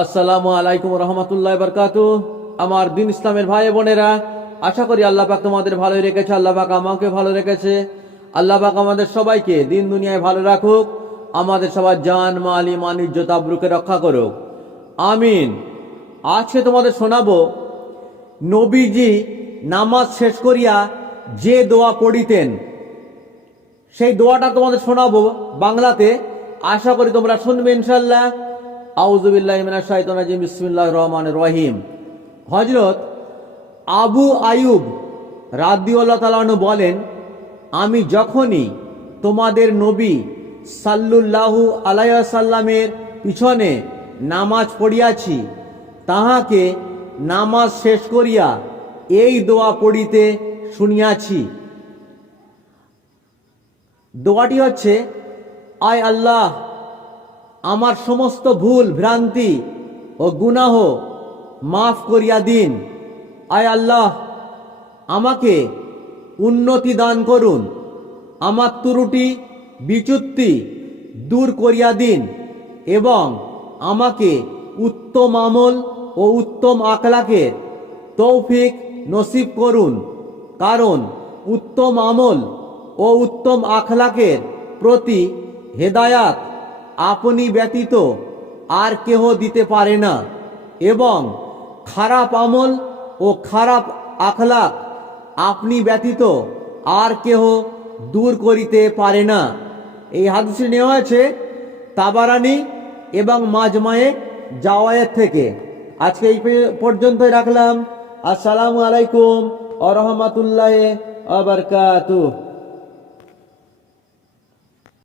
আসসালামু আলাইকুম রহমতুল্লাহ বরকাত আমার দিন ইসলামের ভাই বোনেরা, আশা করি আল্লাহ পাক তোমাদের ভালোই রেখেছে, আল্লাহ পাক আমাকে ভালো রেখেছে। আল্লাহ পাক আমাদের সবাইকে দিন দুনিয়ায় ভালো রাখুক, আমাদের সবার জান, মাল, ইমান, ইজ্জত, আবরুকে রক্ষা করুক। আমিন। আজকে তোমাদের শোনাবো, নবীজি নামাজ শেষ করিয়া যে দোয়া পড়িতেন, সেই দোয়াটা তোমাদের শোনাবো বাংলাতে। আশা করি তোমরা শুনবে ইনশাল্লাহ আউজুবিল্লাহ মিনাশ শাইতানির রাজিম, বিসমিল্লাহির রহমানির রহিম। হযরত আবু আয়ুব রাদিয়াল্লাহু তাআলা আনহু বলেন, আমি যখনই তোমাদের নবী সাল্লুল্লাহু আলাইহি সাল্লামের পিছনে নামাজ পড়িয়াছি, তাহাকে নামাজ শেষ করিয়া এই দোয়া পড়িতে শুনিয়াছি। দোয়াটি হচ্ছে, আয় আল্লাহ আমার সমস্ত ভুল, ভ্রান্তি ও গুনাহ মাফ করিয়া দিন। আয় আল্লাহ, আমাকে উন্নতি দান করুন। আমার ত্রুটি, বিচ্যুতি দূর করিয়া দিন এবং আমাকে উত্তম আমল ও উত্তম আখলাকের তৌফিক নসিব করুন। কারণ উত্তম আমল ও উত্তম আখলাকের প্রতি হেদায়াত আপনি ব্যতীত আর কেহ দিতে পারে না। এবং খারাপ আমল ও খারাপ আখলাক আপনি ব্যতীত আর কেহ দূর করিতে পারে না। এই হাদিসটি নেওয়া হয়েছে তাবারানি এবং মাজমায়ে জাওয়ায়ের থেকে। আজকে এই পর্যন্তই রাখলাম। আসসালামু আলাইকুম আ রহমতুল্লাহ আবরকাতুহ